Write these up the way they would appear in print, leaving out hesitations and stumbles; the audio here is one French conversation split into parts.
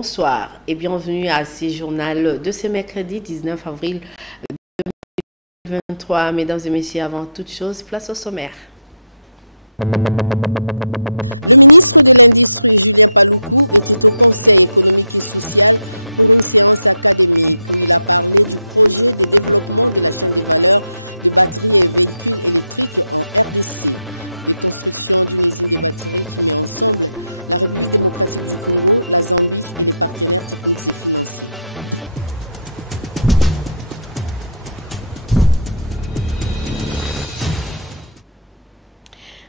bonsoir et bienvenue à ce journal de ce mercredi 19 avril 2023. Mesdames et messieurs, avant toute chose, place au sommaire. Le ministre de l'Industrie, Julien Paluku, était au Conseil économique et social pour une séance académique où il a parlé du projet de développement de la chaîne de valeur de batteries et véhicules électriques en RDC. Des constructions d'une usine de batteries qui met ensemble la République démocratique du Congo, la Zambie et les partenaires techniques et financiers.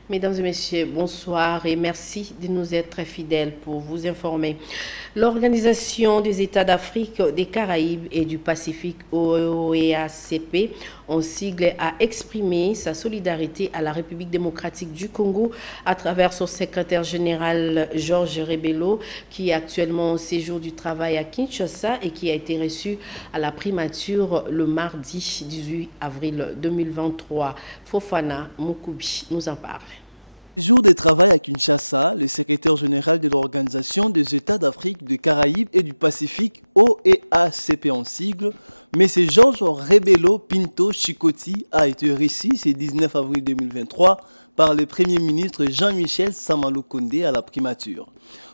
Mesdames et messieurs, bonsoir et merci de nous être très fidèles pour vous informer. L'Organisation des États d'Afrique, des Caraïbes et du Pacifique, OEACP, en sigle, a exprimé sa solidarité à la République démocratique du Congo à travers son secrétaire général Georges Rebello, qui est actuellement au séjour du travail à Kinshasa et qui a été reçu à la primature le mardi 18 avril 2023. Fofana Moukoubi nous en parle. Jour de travail à Kinshasa, le secrétaire général de l'Organisation des États d'Afrique, des Caraïbes et du Pacifique, OEACP en sigle, M. Georges Rebello Pinto Chikoti, a été reçu ce 19 avril 2023 par le Premier ministre Jean-Michel Sama-Lukonde à la primature.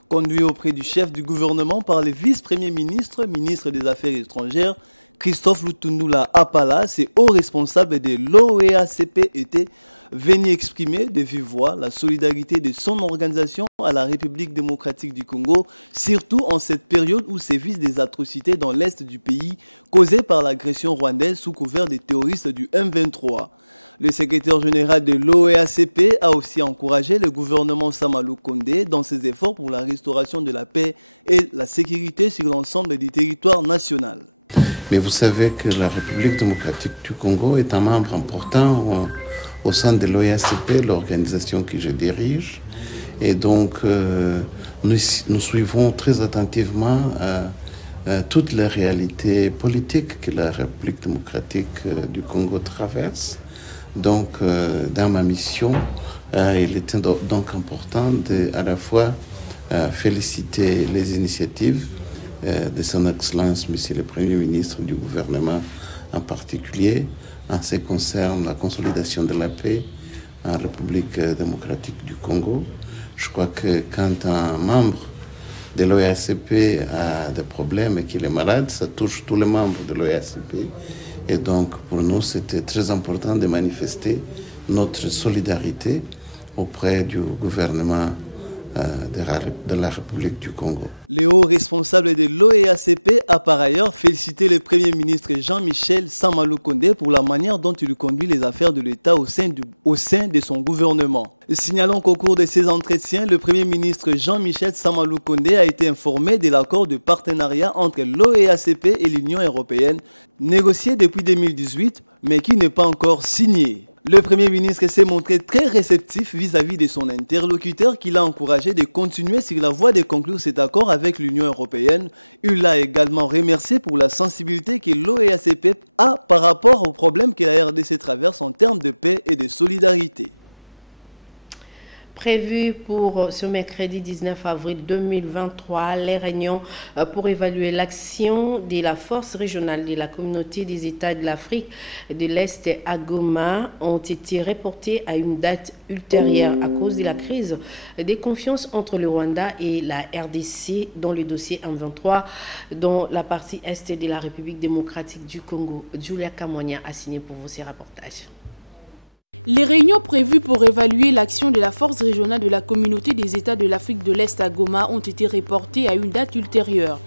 Conduit auprès du chef du gouvernement par le vice-premier ministre, ministre des Affaires étrangères, Christophe Lutundula Apala, ces hauts responsables de l'OEACP étaient venus exprimer de vive voix la solidarité de son organisation à la République démocratique du Congo, surtout en cette période où sévissent des atrocités dans l'est du pays causées par l'agression rwandaise sous couvert des terroristes du M23. Le secrétaire général de l'OEACP a aussi encouragé le gouvernement Sama-Lukonde dans ses efforts pour la restauration de la paix et la sécurité sur l'ensemble du territoire national. Mais vous savez que la République démocratique du Congo est un membre important au sein de l'OEACP, l'organisation que je dirige. Et donc, nous suivons très attentivement toutes les réalités politiques que la République démocratique du Congo traverse. Donc, dans ma mission, il était donc important de, à la fois féliciter les initiatives de son Excellence, Monsieur le Premier ministre du gouvernement en particulier, en ce qui concerne la consolidation de la paix en République démocratique du Congo. Je crois que quand un membre de l'OEACP a des problèmes et qu'il est malade, ça touche tous les membres de l'OEACP. Et donc, pour nous, c'était très important de manifester notre solidarité auprès du gouvernement de la République du Congo. Le haut responsable de l'OEACP a par ailleurs félicité le Premier ministre Jean-Michel Sama-Lukonde pour la manière dont il conduit les affaires de l'État au sein de son gouvernement. Signalons qu'au cours de ces entretiens, le Premier ministre Jean-Michel Sama-Lukonde a été informé de l'accord de partenariat entre l'OEACP et l'Union européenne, négocié depuis 2018, mais qui n'est pas encore signé. Le Premier ministre s'est montré très réceptif vis-à-vis de son interlocuteur qui l'a encouragé de continuer sur la voie de conclure cet accord avec l'Union européenne. Il l'a également remercié pour la sensibilité que l'OEACP a par rapport aux problèmes que la RDC traverse en termes de paix et de solidarité. Prévu pour ce mercredi 19 avril 2023, les réunions pour évaluer l'action de la force régionale de la communauté des États de l'Afrique de l'Est à Goma ont été reportées à une date ultérieure à cause de la crise des confiances entre le Rwanda et la RDC dans le dossier M23 dans la partie Est de la République démocratique du Congo. Julia Kamwanya a signé pour vous ces reportages. Les réunions prévues pour évaluer l'action de la force régionale de la communauté des États de l'Afrique de l'Est à Goma ont été reportées à une date ultérieure.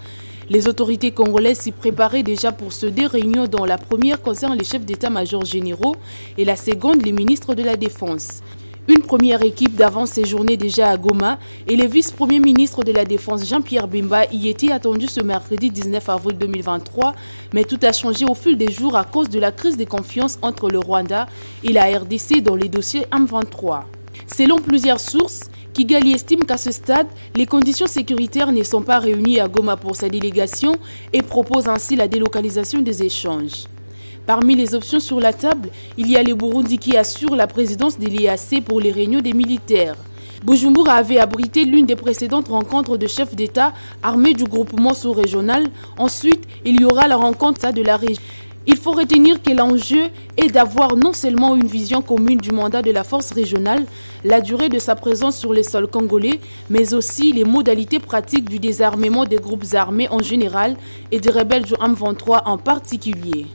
Les autorités congolaises s'y préparaient déjà pour ces deux réunions dont la première concerne les chefs d'état-major généraux et la seconde les ministres de la Défense. Une première équipe d'avant séjournait déjà à Goma et le vice-premier ministre de la Défense Jean-Pierre Bemba y était attendu ce mercredi 19 avril 2023, mais tout a changé au fil des jours à cause de la crise de confiance entre le Rwanda et la RDC dans les dossiers M23. Selon plusieurs sources, Kigali estime qu'à ce stade, les conditions sécuritaires ne sont pas réunies à Goma pour sa délégation et propose ainsi la délocalisation des échanges. Parmi les options sur la table, il y a le Burundi qui assure la présidence de l'EAC pour les réunions des militaires. Bujumbura avait abrité l'une des précédentes rencontres de chefs d'État armés du groupement sous-régional. Ensuite, il y aura la rencontre de la région. Il faut retenir que l'enjeu est d'avoir non seulement une vision commune du mandat de la force régionale, la durée de sa présence sur les sols congolais, mais aussi les modalités pratiques du désarmement des groupes armés en général et des rebelles du M23 en particulier.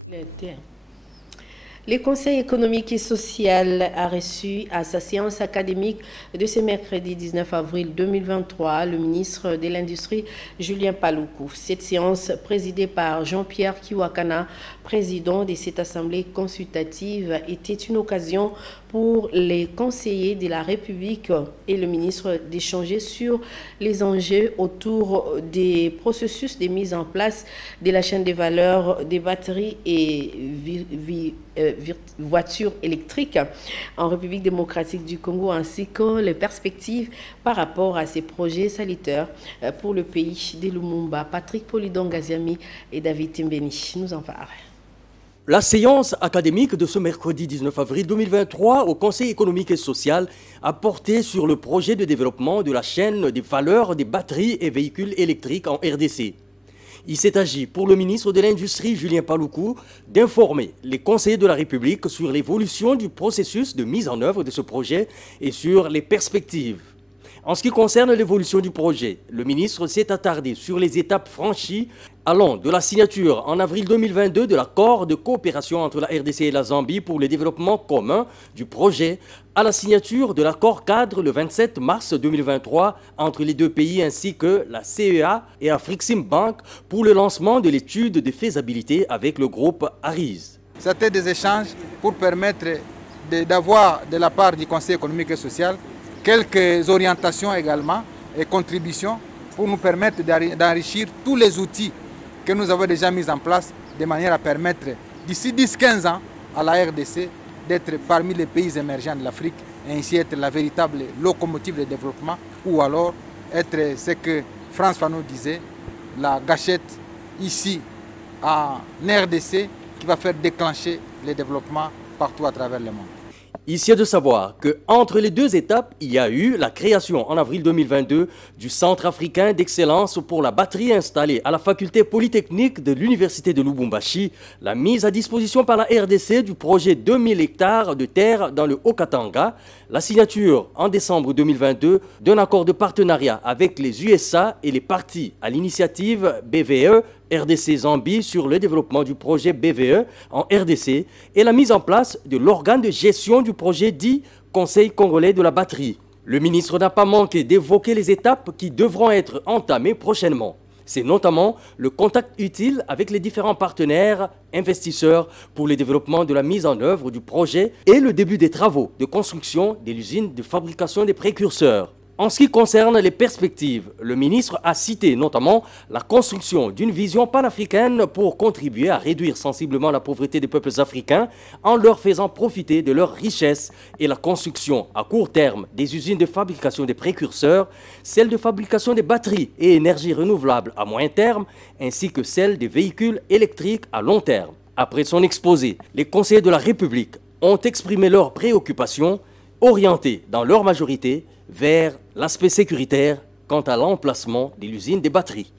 Le Conseil économique et social a reçu à sa séance académique de ce mercredi 19 avril 2023 le ministre de l'Industrie Julien Paluku. Cette séance, présidée par Jean-Pierre Kiwakana, président de cette assemblée consultative, était une occasion pour les conseillers de la République et le ministre d'échanger sur les enjeux autour des processus de mise en place de la chaîne de valeur des batteries et voitures électriques en République démocratique du Congo, ainsi que les perspectives par rapport à ces projets salutaires pour le pays de Lumumba. Patrick Polidon-Gaziami et David Timbeni nous en parlent. La séance académique de ce mercredi 19 avril 2023 au Conseil économique et social a porté sur le projet de développement de la chaîne des valeurs des batteries et véhicules électriques en RDC. Il s'est agi pour le ministre de l'Industrie, Julien Paluku, d'informer les conseillers de la République sur l'évolution du processus de mise en œuvre de ce projet et sur les perspectives. En ce qui concerne l'évolution du projet, le ministre s'est attardé sur les étapes franchies allant de la signature en avril 2022 de l'accord de coopération entre la RDC et la Zambie pour le développement commun du projet à la signature de l'accord cadre le 27 mars 2023 entre les deux pays ainsi que la CEA et Afrixim Bank pour le lancement de l'étude de faisabilité avec le groupe Arise. C'était des échanges pour permettre d'avoir de la part du Conseil économique et social quelques orientations également et contributions pour nous permettre d'enrichir tous les outils que nous avons déjà mis en place de manière à permettre d'ici 10-15 ans à la RDC d'être parmi les pays émergents de l'Afrique et ainsi être la véritable locomotive de développement ou alors être ce que France Fanon disait, la gâchette ici en RDC qui va faire déclencher le développement partout à travers le monde. Ici est de savoir qu'entre les deux étapes, il y a eu la création en avril 2022 du Centre africain d'excellence pour la batterie installé à la faculté polytechnique de l'université de Lubumbashi, la mise à disposition par la RDC du projet 2000 hectares de terre dans le Haut-Katanga, la signature en décembre 2022 d'un accord de partenariat avec les USA et les parties à l'initiative BVE RDC Zambie sur le développement du projet BVE en RDC et la mise en place de l'organe de gestion du projet dit Conseil congolais de la batterie. Le ministre n'a pas manqué d'évoquer les étapes qui devront être entamées prochainement. C'est notamment le contact utile avec les différents partenaires, investisseurs pour le développement de la mise en œuvre du projet et le début des travaux de construction de l'usine de fabrication des précurseurs. En ce qui concerne les perspectives, le ministre a cité notamment la construction d'une vision panafricaine pour contribuer à réduire sensiblement la pauvreté des peuples africains en leur faisant profiter de leurs richesses et la construction à court terme des usines de fabrication des précurseurs, celles de fabrication des batteries et énergies renouvelables à moyen terme, ainsi que celles des véhicules électriques à long terme. Après son exposé, les conseillers de la République ont exprimé leurs préoccupations, orientées dans leur majorité vers l'aspect sécuritaire quant à l'emplacement de l'usine des batteries.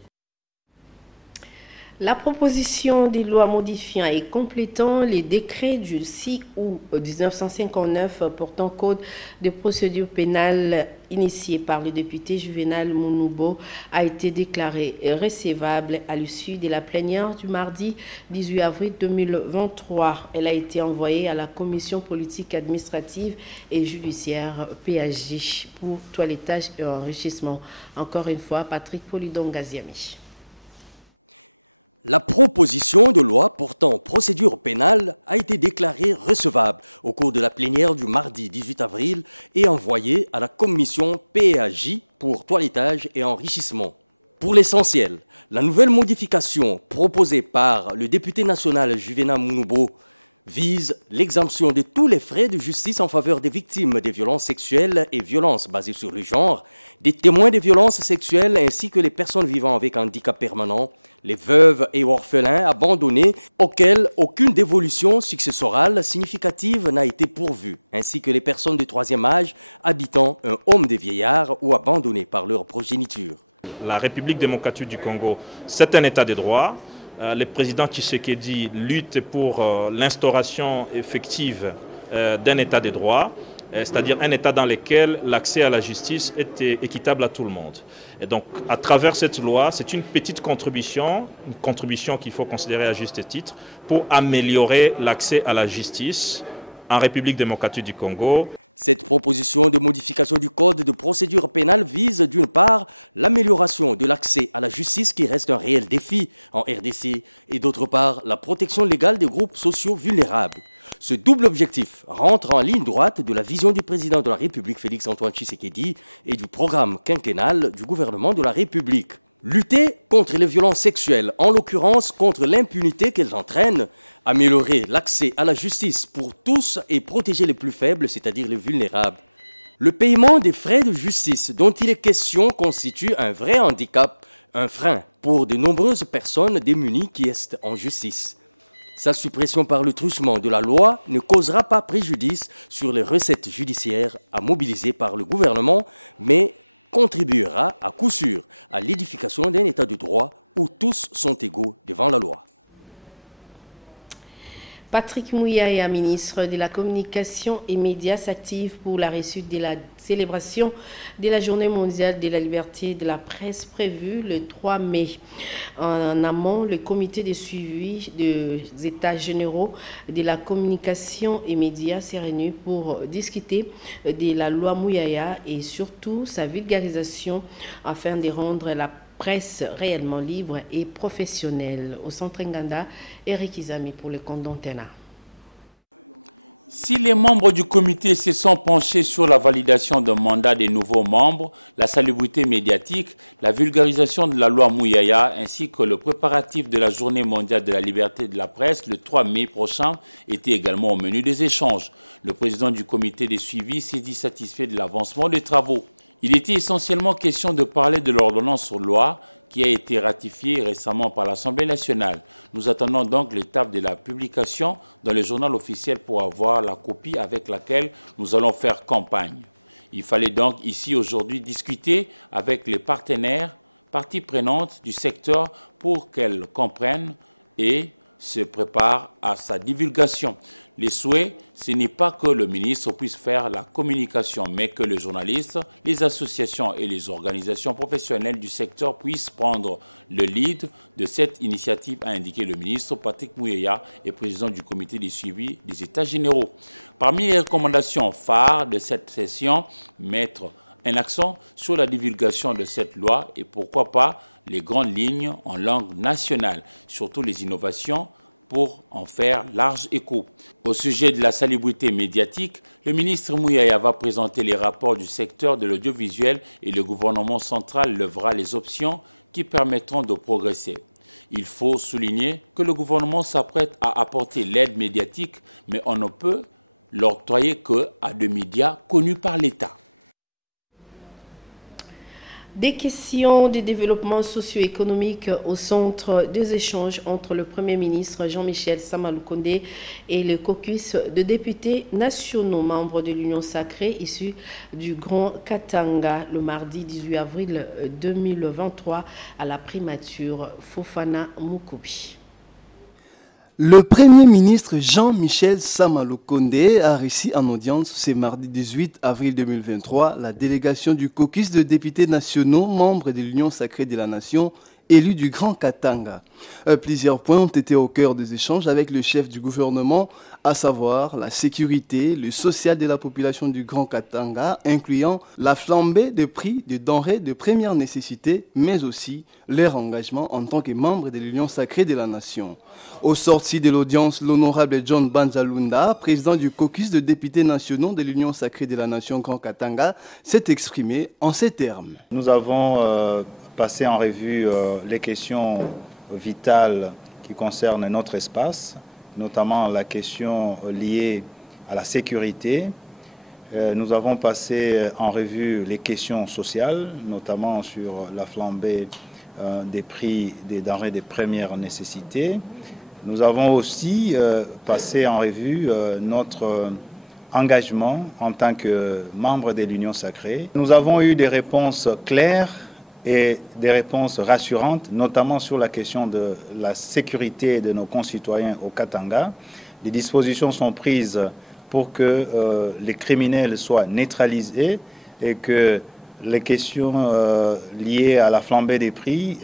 La proposition de loi modifiant et complétant les décrets du 6 août 1959 portant code de procédure pénale initié par le député Juvenal Mounoubo a été déclarée recevable à l'issue de la plénière du mardi 18 avril 2023. Elle a été envoyée à la commission politique administrative et judiciaire PAJ pour toilettage et enrichissement. Encore une fois, Patrick Polidon-Gaziami. La proposition de loi portant procédure pénale a été déclarée recevable au cours de la plénière du mardi 18 avril et envoyée à la commission PAJ pour toilettage et enrichissement. Pour l'essentiel, la nouvelle modification proposée par le député national Juvenal Mounoubo vise l'exemption de tous les frais de justice en faveur des victimes des violences sexuelles et violences basées sur le genre, des témoins de violences sexuelles ainsi que les personnes vivant avec handicap permanent, les veuves et orphelins abandonnés auxquels aucune dévolution successorale significative n'a été pourvue, ainsi que les personnes de troisième âge habitant un home des vieillards ou abandonnés par leur progéniture. La République démocratique du Congo, c'est un état de droit. Le président Tshisekedi lutte pour l'instauration effective d'un état de droit, c'est-à-dire un état dans lequel l'accès à la justice est équitable à tout le monde. Et donc, à travers cette loi, c'est une petite contribution, qu'il faut considérer à juste titre, pour améliorer l'accès à la justice en République démocratique du Congo. Cette proposition de modification du Code de procédure pénale vise d'une part l'amélioration de l'accès à la justice qui reste un réel défi en RDC et d'autre part la protection légale des groupes sociaux vulnérables. Ce double objectif rentre en ligne droite de la vision du président de la République Félix-Antoine Tshisekedi et du programme quinquennal du gouvernement de la République. Lutter contre les violences sexuelles, en l'occurrence contre l'impunité qu'elles entraînent, améliorer l'accès à la justice pour tous et protéger les plus faibles, c'est-à-dire les vulnérables. Le paiement des frais de justice dont il est question constitue un vrai handicap, un frein pour de nombreuses personnes démunies qui restent en justice. Sa suppression par le truchement de la loi ne causera pas préjudice sur les recettes judiciaires à mobiliser par le gouvernement, mais contribuera à coup sûr à l'édification d'un état de droit où tous sont égaux devant la loi. Patrick Mouyaya, ministre de la Communication et Médias, s'active pour la réussite de la célébration de la Journée mondiale de la liberté de la presse prévue le 3 mai. En amont, le comité de suivi des États généraux de la communication et médias s'est réuni pour discuter de la loi Mouyaya et surtout sa vulgarisation afin de rendre la presse réellement libre et professionnelle. Au centre Nganda, Eric Izami pour le compte d'Antena. Si les membres du comité se sont penchés sur la validation d'un mandat des nouveaux membres, la salubrité médiatique, la vulgarisation de la loi Mouyaya ainsi que le préparatif de la Journée mondiale de la liberté de la presse le 3 mai prochain étaient également au menu des échanges. Le président du comité de suivi s'est dit satisfait de l'avancement des travaux. Il était essentiellement question de parler de l'ordonnance sur loi qui a été ratifiée récemment par l'Assemblée nationale. Nous attendons donc l'étape de la publication dans le journal officiel pour avoir la copie avec laquelle nous allons faire campagne. Il fallait donc ici aujourd'hui discuter avec les partenaires, parties prenantes du secteur pour qu'elles comprennent et se préparent à sa divulgation. Les souhaits, ce n'est pas que le ministre puisse faire la communication, mais que les journalistes, les associations et les organisations professionnelles du secteur puissent prendre le lead de cette initiative, a indiqué le ministre Patrick Mouyaya, et président du comité de suivi des États généraux. Parmi les recommandations phares de cette session, mettre un accent sur la divulgation de cette loi et pourquoi pas les grandes lignes en langue nationale, surtout les innovations, pour en faire large écho. Au sujet de la salubrité médiatique, le ministre Mouyaya va présenter les rapports du secteur de l'audiovisuel et le gouvernement central lèvera les options qui permettront de progresser. Il faut souligner que le gouvernement s'apprête à apporter l'aide médiatique, mais on ne peut l'octroyer qu'à des médias connus par l'État. Des questions de développement socio-économique au centre des échanges entre le Premier ministre Jean-Michel Sama Lukonde et le caucus de députés nationaux membres de l'Union sacrée issus du Grand Katanga le mardi 18 avril 2023 à la primature Fofana Mukubi. Le Premier ministre Jean-Michel Sama Lukonde a reçu en audience ce mardi 18 avril 2023 la délégation du caucus de députés nationaux membres de l'Union sacrée de la nation élus du Grand Katanga. Plusieurs points ont été au cœur des échanges avec le chef du gouvernement, à savoir la sécurité, le social de la population du Grand Katanga, incluant la flambée des prix de denrées de première nécessité, mais aussi leur engagement en tant que membres de l'Union sacrée de la nation. Au sorti de l'audience, l'honorable John Banzalunda, président du caucus de députés nationaux de l'Union sacrée de la nation Grand Katanga, s'est exprimé en ces termes. Nous avons passé en revue les questions vitales qui concernent notre espace, notamment la question liée à la sécurité. Nous avons passé en revue les questions sociales, notamment sur la flambée des prix des denrées de première nécessité. Nous avons aussi passé en revue notre engagement en tant que membre de l'Union sacrée. Nous avons eu des réponses claires et des réponses rassurantes, notamment sur la question de la sécurité de nos concitoyens au Katanga. Les dispositions sont prises pour que les criminels soient neutralisés et que les questions liées à la flambée des prix,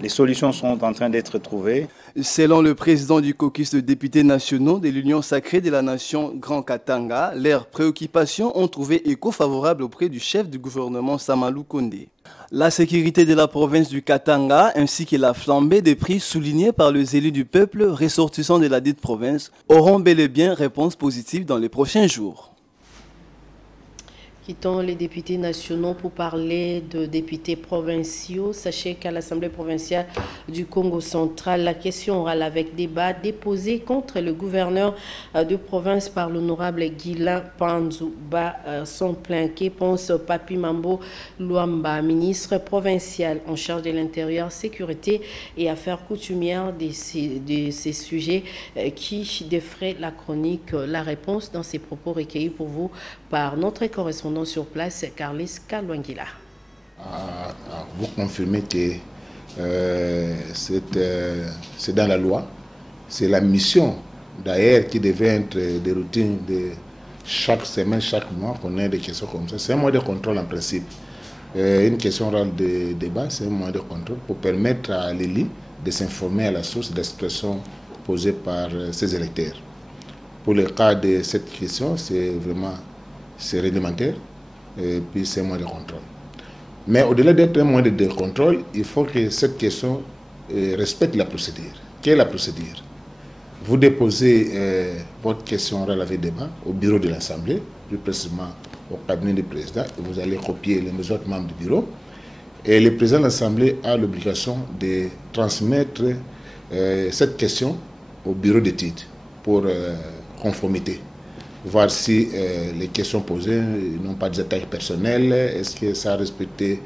les solutions sont en train d'être trouvées. Selon le président du caucus de députés nationaux de l'Union sacrée de la nation Grand Katanga, leurs préoccupations ont trouvé écho favorable auprès du chef du gouvernement Samalou Kondé. La sécurité de la province du Katanga ainsi que la flambée des prix soulignée par les élus du peuple ressortissants de la dite province auront bel et bien réponse positive dans les prochains jours. Quittons les députés nationaux pour parler de députés provinciaux. Sachez qu'à l'Assemblée provinciale du Congo central, la question orale avec débat déposée contre le gouverneur de province par l'honorable Guilain Panzouba sont pleins. Pense Papi Mambo Luamba, ministre provincial en charge de l'intérieur, sécurité et affaires coutumières de ces sujets qui défraient la chronique. La réponse dans ces propos recueillis pour vous par notre correspondant sur place, Carlis Kalwangila. Vous confirmez que c'est dans la loi, c'est la mission d'ailleurs qui devait être des routines de chaque semaine, chaque mois, qu'on ait des questions comme ça. C'est un moyen de contrôle en principe. Une question orale de débat, c'est un moyen de contrôle pour permettre à l'élite de s'informer à la source des expressions posées par ses électeurs. Pour le cas de cette question, c'est réglementaire. Et puis c'est un moyen de contrôle. Mais au-delà d'être un moyen de contrôle, il faut que cette question respecte la procédure. Quelle est la procédure? Vous déposez votre question orale avec débat au bureau de l'Assemblée, plus précisément au cabinet du président, et vous allez copier les autres membres du bureau. Et le président de l'Assemblée a l'obligation de transmettre cette question au bureau d'études pour conformité. Voir si les questions posées n'ont pas des attaques personnelles, est-ce que ça a respecté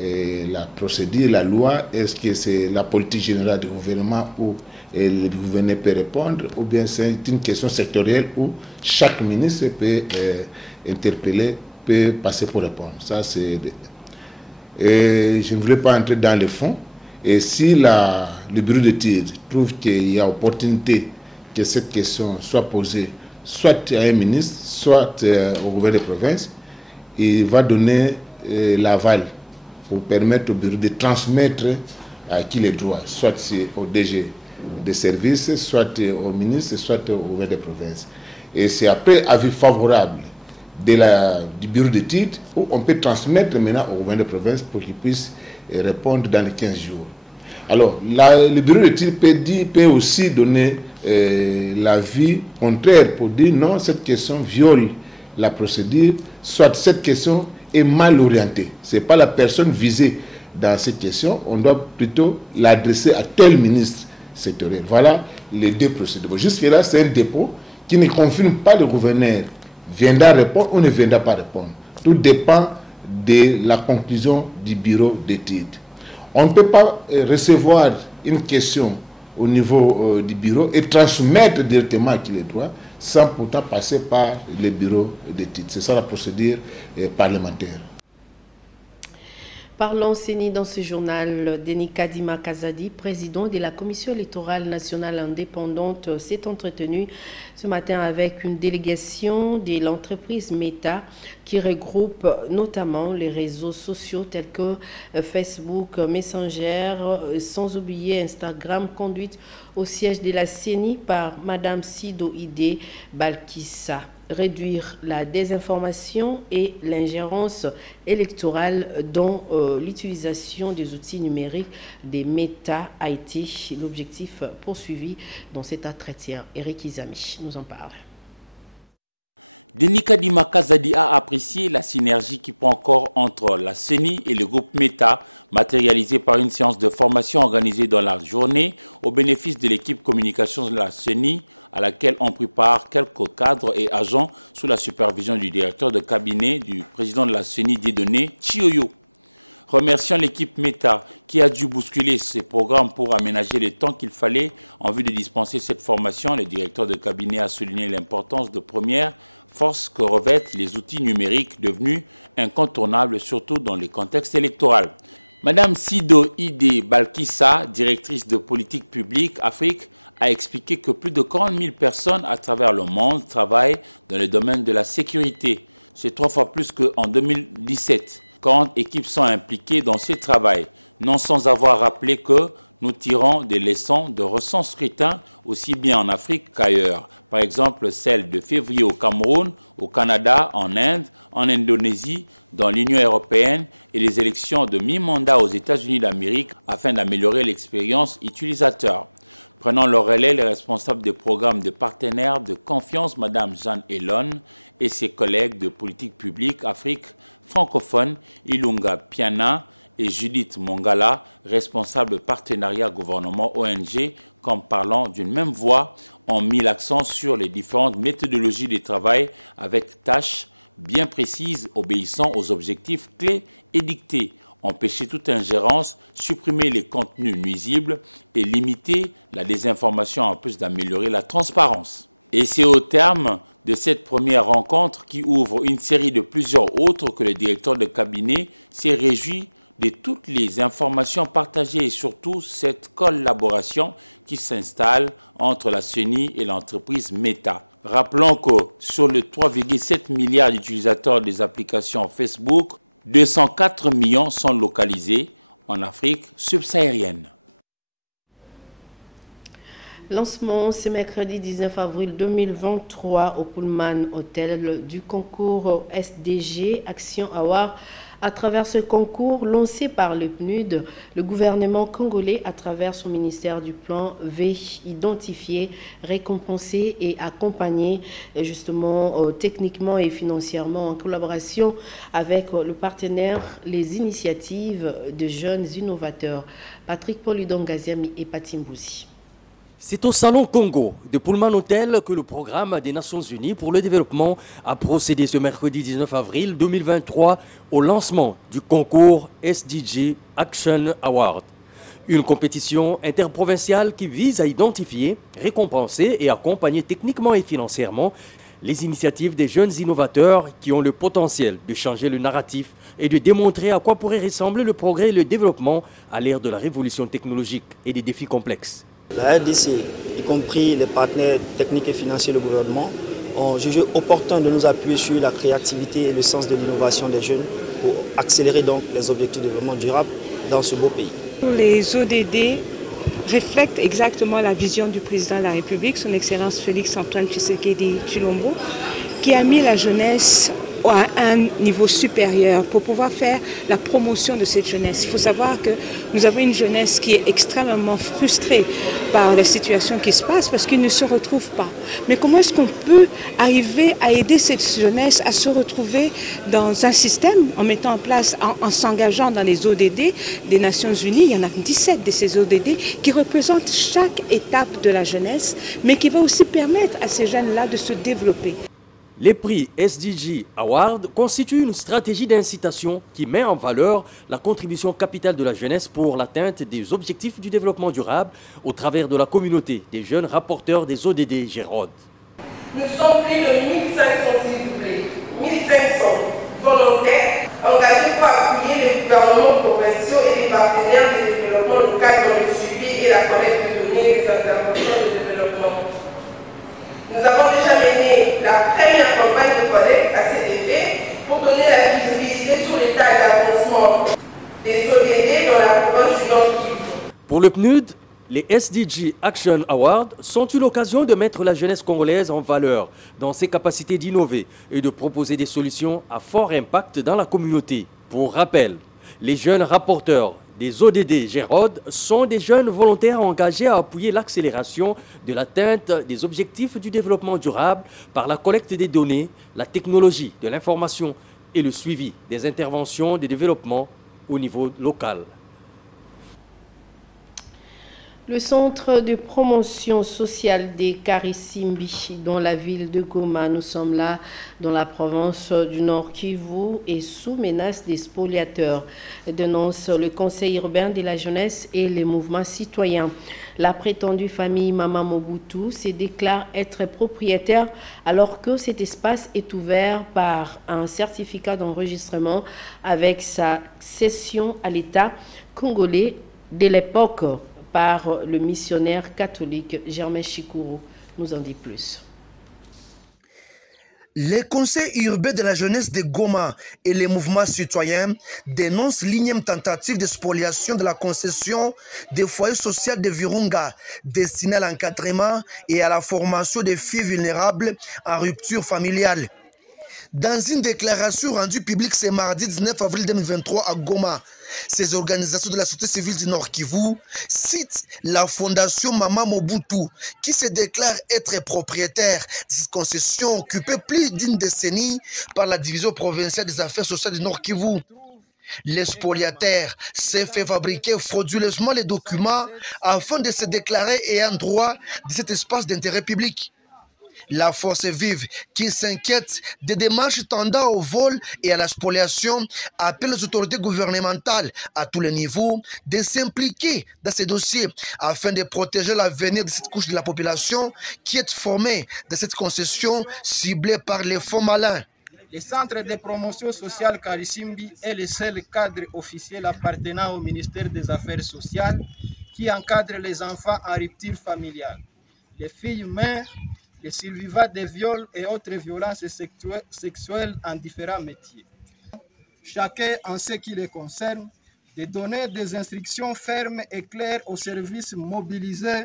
la procédure, la loi, est-ce que c'est la politique générale du gouvernement où le gouvernement peut répondre, ou bien c'est une question sectorielle où chaque ministre peut interpeller, peut passer pour répondre. Ça, c'est... Et je ne voulais pas entrer dans le fond, et si le bureau d'études trouve qu'il y a opportunité que cette question soit posée soit à un ministre, soit au gouvernement de province, il va donner l'aval pour permettre au bureau de transmettre à qui les droits, soit au DG des services, soit au ministre, soit au gouvernement de province. Et c'est après avis favorable du bureau d'études où on peut transmettre maintenant au gouvernement de province pour qu'il puisse répondre dans les 15 jours. Alors, le bureau d'études peut aussi donner l'avis contraire pour dire non, cette question viole la procédure, soit cette question est mal orientée. Ce n'est pas la personne visée dans cette question, on doit plutôt l'adresser à tel ministre sectoriel. Voilà les deux procédures. Jusque-là, c'est un dépôt qui ne confirme pas le gouverneur viendra répondre ou ne viendra pas répondre. Tout dépend de la conclusion du bureau d'études. On ne peut pas recevoir une question au niveau du bureau et transmettre directement à qui les droits sans pourtant passer par le bureau d'études. C'est ça la procédure parlementaire. Parlons CENI dans ce journal. Denis Kadima Kazadi, président de la Commission électorale nationale indépendante, s'est entretenu ce matin avec une délégation de l'entreprise Meta qui regroupe notamment les réseaux sociaux tels que Facebook, Messenger, sans oublier Instagram, conduite au siège de la CENI par Madame Sido Ide Balkissa. Réduire la désinformation et l'ingérence électorale dans l'utilisation des outils numériques des méta a été l'objectif poursuivi dans cet entretien. Eric Izami nous en parle. Denis Kadima Kazadi a apprécié la synergie qui prend corps entre la CENI et le groupe META, matérialisée par une séance de formation organisée dans la journée au bénéfice de l'équipe communication de la CENI, à laquelle ont pris part quelques cadres et agents sous la supervision du directeur de cabinet du président de la CENI, Dieudonné Chioyo. Remercions l'équipe META qui a dû bousculer ses programmes pour aménager le temps qu'il fallait en vue de dispenser cette formation. Le directeur de cabinet a souligné l'importance de première force que revêtent les outils numériques devenus incontournables, surtout dans les contextes électoraux. Madame Sido Ide Balkissa, directrice de politique publique Afrique, a expliqué que plus de 40 000 personnes à travers le monde travaillent dans le domaine de la sécurité. C'est 3 fois plus qu'en 2017. 40 équipes sont impliquées dans ce travail, non sans avoir rappelé que nous tirons des leçons de récents scrutins aussi bien en Afrique qu'ailleurs. Par exemple, celle de février au Cameroun, au Canada, en Inde, en Indonésie, dans l'Union européenne et les élections de mi-mandat aux États-Unis d'Amérique afin d'améliorer l'expérience utilisateur. Prenant le relais, les responsables des programmes de partenaires de confiance, Mme Jeanne Elon et ses collègues de politique publique Afrique francophone, Ilunga Piana et Judith Mongala, responsables partenariat gouvernement ONG, comme parlant d'une même voix, ont mis l'accent sur les différentes méthodologies de travail avec tâches bien précises obéissant aux objectifs clés édictés, empêcher toute ingérence, supprimer les contenus nuisibles et limiter la désinformation en plus d'améliorer la transparence. Et c'est au terme de cette première rencontre qui ouvre une série de plusieurs autres que le directeur de cabinet s'est réjoui de toutes les informations partagées et surtout cette collaboration qui s'installe entre la CENI et l'entreprise Meta. Rappelons que sur les 3,7 milliards d'utilisateurs des applications Facebook, 204 millions sont localisés en Afrique subsaharienne. Lancement ce mercredi 19 avril 2023 au Pullman Hotel du concours SDG Action Award. À travers ce concours lancé par le PNUD, le gouvernement congolais, à travers son ministère du Plan, veut identifier, récompenser et accompagner justement techniquement et financièrement en collaboration avec le partenaire les initiatives de jeunes innovateurs. Patrick Poludongaziami et Patimbouzi. C'est au Salon Congo de Pullman Hotel que le programme des Nations Unies pour le développement a procédé ce mercredi 19 avril 2023 au lancement du concours SDG Action Award. Une compétition interprovinciale qui vise à identifier, récompenser et accompagner techniquement et financièrement les initiatives des jeunes innovateurs qui ont le potentiel de changer le narratif et de démontrer à quoi pourrait ressembler le progrès et le développement à l'ère de la révolution technologique et des défis complexes. La RDC, y compris les partenaires techniques et financiers du gouvernement, ont jugé opportun de nous appuyer sur la créativité et le sens de l'innovation des jeunes pour accélérer donc les objectifs de développement durable dans ce beau pays. Les ODD reflètent exactement la vision du président de la République, son Excellence Félix Antoine Tshisekedi Tshilombo, qui a mis la jeunesse à un niveau supérieur pour pouvoir faire la promotion de cette jeunesse. Il faut savoir que nous avons une jeunesse qui est extrêmement frustrée par la situation qui se passe parce qu'ils ne se retrouvent pas. Mais comment est-ce qu'on peut arriver à aider cette jeunesse à se retrouver dans un système en mettant en place, en s'engageant dans les ODD des Nations Unies? Il y en a 17 de ces ODD qui représentent chaque étape de la jeunesse, mais qui va aussi permettre à ces jeunes-là de se développer. Les prix SDG Award constituent une stratégie d'incitation qui met en valeur la contribution capitale de la jeunesse pour l'atteinte des objectifs du développement durable au travers de la communauté des jeunes rapporteurs des ODD Gérode. Nous sommes plus de 1500, s'il vous plaît, 1500 volontaires engagés pour appuyer les gouvernements provinciaux et les partenaires de développement local dans le suivi et la collecte de données et des interventions de développement. Nous avons déjà mené la première campagne de collecte à cet effet pour donner la visibilité sur l'état d'avancement des ODD dans la province du Nord-Kivu. Pour le PNUD, les SDG Action Awards sont une occasion de mettre la jeunesse congolaise en valeur dans ses capacités d'innover et de proposer des solutions à fort impact dans la communauté. Pour rappel, les jeunes rapporteurs des ODD Gérode sont des jeunes volontaires engagés à appuyer l'accélération de l'atteinte des objectifs du développement durable par la collecte des données, la technologie de l'information et le suivi des interventions de développement au niveau local. Le centre de promotion sociale des Karisimbi dans la ville de Goma, nous sommes là dans la province du Nord Kivu, est sous menace des spoliateurs, dénonce le conseil urbain de la jeunesse et les mouvements citoyens. La prétendue famille Mama Mobutu se déclare être propriétaire alors que cet espace est ouvert par un certificat d'enregistrement avec sa cession à l'État congolais de l'époque par le missionnaire catholique Germain Chikuru. Nous en dit plus. Les conseils urbains de la jeunesse de Goma et les mouvements citoyens dénoncent l'énième tentative de spoliation de la concession des foyers sociaux de Virunga destinés à l'encadrement et à la formation des filles vulnérables en rupture familiale. Dans une déclaration rendue publique ce mardi 19 avril 2023 à Goma, ces organisations de la société civile du Nord Kivu citent la fondation Mama Mobutu qui se déclare être propriétaire de cette concession occupée plus d'une décennie par la division provinciale des affaires sociales du Nord Kivu. Les spoliataires s'est fait fabriquer frauduleusement les documents afin de se déclarer ayant droit de cet espace d'intérêt public. La force vive qui s'inquiète des démarches tendant au vol et à la spoliation appelle les autorités gouvernementales à tous les niveaux de s'impliquer dans ces dossiers afin de protéger l'avenir de cette couche de la population qui est formée de cette concession ciblée par les fonds malins. Le centre de promotion sociale Karisimbi est le seul cadre officiel appartenant au ministère des Affaires sociales qui encadre les enfants en rupture familiale, les filles mères, les survivants de viols et autres violences sexuelles en différents métiers. Chacun, en ce qui les concerne, de donner des instructions fermes et claires aux services mobilisés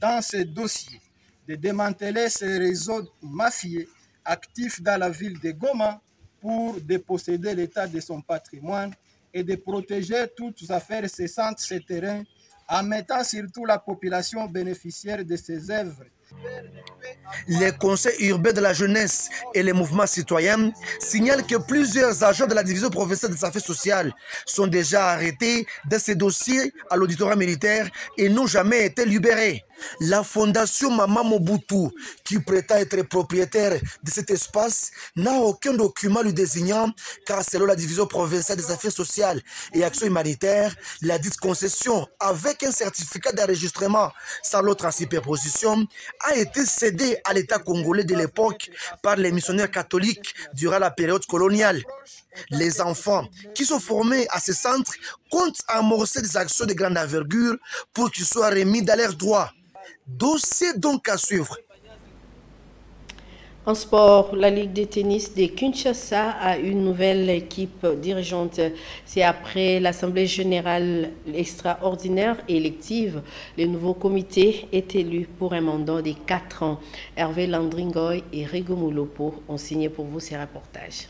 dans ces dossiers, de démanteler ces réseaux mafieux actifs dans la ville de Goma pour déposséder l'État de son patrimoine et de protéger toutes affaires cessantes ces terrains en mettant surtout la population bénéficiaire de ces œuvres. Les conseils urbains de la jeunesse et les mouvements citoyens signalent que plusieurs agents de la division provinciale des affaires sociales sont déjà arrêtés dans ces dossiers à l'auditorat militaire et n'ont jamais été libérés. La fondation Mama Mobutu, qui prétend être propriétaire de cet espace, n'a aucun document lui désignant, car selon la division provinciale des affaires sociales et actions humanitaires, la dite concession, avec un certificat d'enregistrement sans l'autre superposition, a été cédée à l'État congolais de l'époque par les missionnaires catholiques durant la période coloniale. Les enfants qui sont formés à ce centre comptent amorcer des actions de grande envergure pour qu'ils soient remis dans leurs droits. Dossier donc à suivre. En sport, la Ligue de tennis de Kinshasa a une nouvelle équipe dirigeante. C'est après l'Assemblée générale extraordinaire et élective. Le nouveau comité est élu pour un mandat de 4 ans. Hervé Landringoy et Rigo Moulopo ont signé pour vous ces reportages.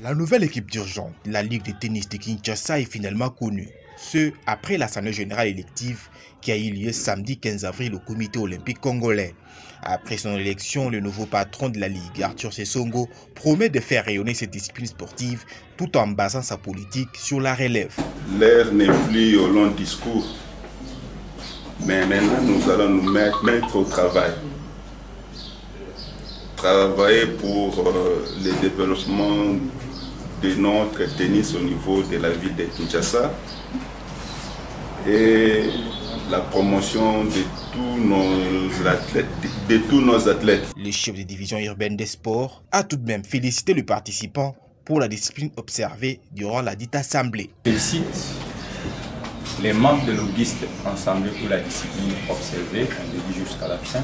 La nouvelle équipe dirigeante de la Ligue de tennis de Kinshasa est finalement connue. Ce, après l'Assemblée générale élective qui a eu lieu samedi 15 avril au comité olympique congolais. Après son élection, le nouveau patron de la Ligue, Arthur Sessongo, promet de faire rayonner cette discipline sportive tout en basant sa politique sur la relève. L'ère n'est plus au long discours, mais maintenant nous allons nous mettre au travail. Travailler pour le développement de notre tennis au niveau de la ville de Kinshasa et la promotion de tous nos athlètes. Le chef de division urbaine des sports a tout de même félicité le participant pour la discipline observée durant la dite assemblée. Je félicite les membres de l'Auguste assemblée pour la discipline observée, on dit jusqu'à la fin.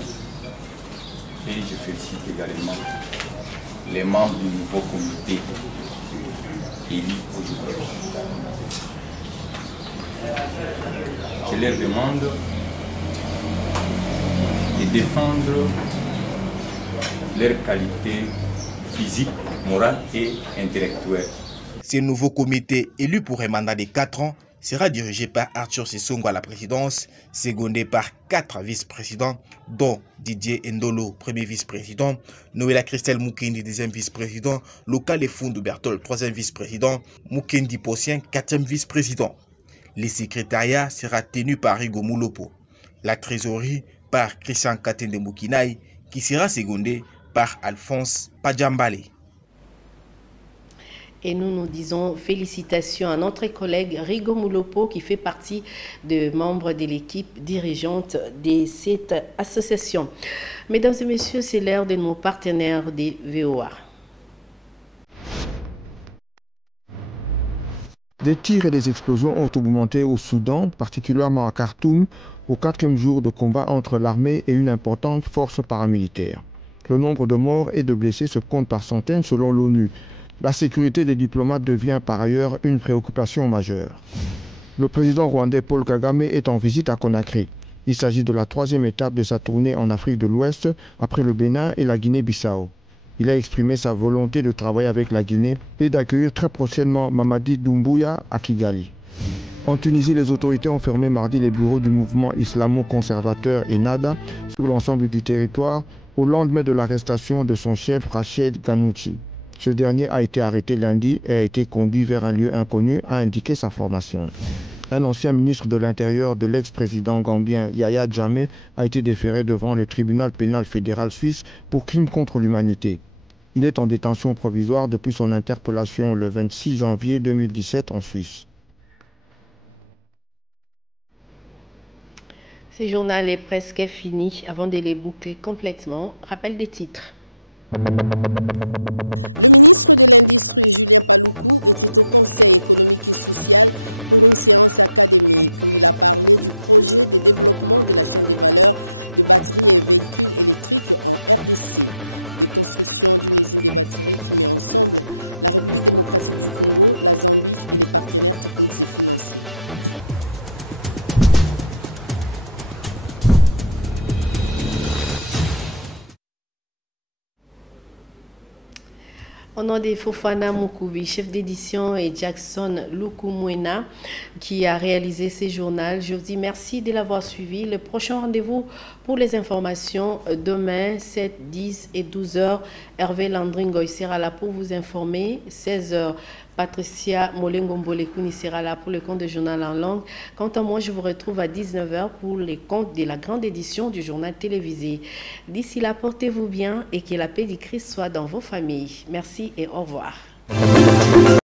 Et je félicite également les membres du nouveau comité élus aujourd'hui. Je leur demande de défendre leurs qualités physiques, morales et intellectuelles Ce nouveau comité, élu pour un mandat de 4 ans, sera dirigé par Arthur Sessongo à la présidence, secondé par 4 vice-présidents, dont Didier Ndolo, premier vice-président, Noëlla Christelle Mukendi, deuxième vice-président, Local Fundu Bertol, troisième vice-président, Mukendi Possien, quatrième vice-président. Le secrétariat sera tenu par Rigo Moulopo. La trésorerie par Christian Katende Mukinaï, qui sera secondé par Alphonse Padjambale. Et nous disons félicitations à notre collègue Rigo Moulopo qui fait partie des membres de l'équipe dirigeante de cette association. Mesdames et messieurs, c'est l'heure de nos partenaires des VOA. Des tirs et des explosions ont augmenté au Soudan, particulièrement à Khartoum, au 4e jour de combat entre l'armée et une importante force paramilitaire. Le nombre de morts et de blessés se compte par centaines selon l'ONU. La sécurité des diplomates devient par ailleurs une préoccupation majeure. Le président rwandais Paul Kagame est en visite à Conakry. Il s'agit de la 3e étape de sa tournée en Afrique de l'Ouest, après le Bénin et la Guinée-Bissau. Il a exprimé sa volonté de travailler avec la Guinée et d'accueillir très prochainement Mamadi Doumbouya à Kigali. En Tunisie, les autorités ont fermé mardi les bureaux du mouvement islamo-conservateur Ennahda sur l'ensemble du territoire au lendemain de l'arrestation de son chef Rached Ghannouchi. Ce dernier a été arrêté lundi et a été conduit vers un lieu inconnu, a indiqué sa formation. Un ancien ministre de l'Intérieur de l'ex-président gambien Yahya Jammeh a été déféré devant le tribunal pénal fédéral suisse pour crimes contre l'humanité. Il est en détention provisoire depuis son interpellation le 26 janvier 2017 en Suisse. Ce journal est presque fini. Avant de les boucler complètement, rappel des titres. Le ministre de l'Industrie, Julien Paluku, était au Conseil économique et social pour une séance académique où il a parlé du projet de développement de la chaîne des valeurs de batteries et véhicules électriques en RDC, de construction d'une usine de batteries qui met ensemble la République démocratique du Congo, la Zambie et les partenaires techniques et financiers. Au nom de Fofana Moukoubi, chef d'édition, et Jackson Lukumwena, qui a réalisé ce journal, je vous dis merci de l'avoir suivi. Le prochain rendez-vous pour les informations, demain, 7, 10 et 12 heures. Hervé Landringoy sera là pour vous informer. 16 heures, Patricia Molengombolekuni sera là pour le compte de journal en langue. Quant à moi, je vous retrouve à 19 heures pour les comptes de la grande édition du journal télévisé. D'ici là, portez-vous bien et que la paix du Christ soit dans vos familles. Merci et au revoir.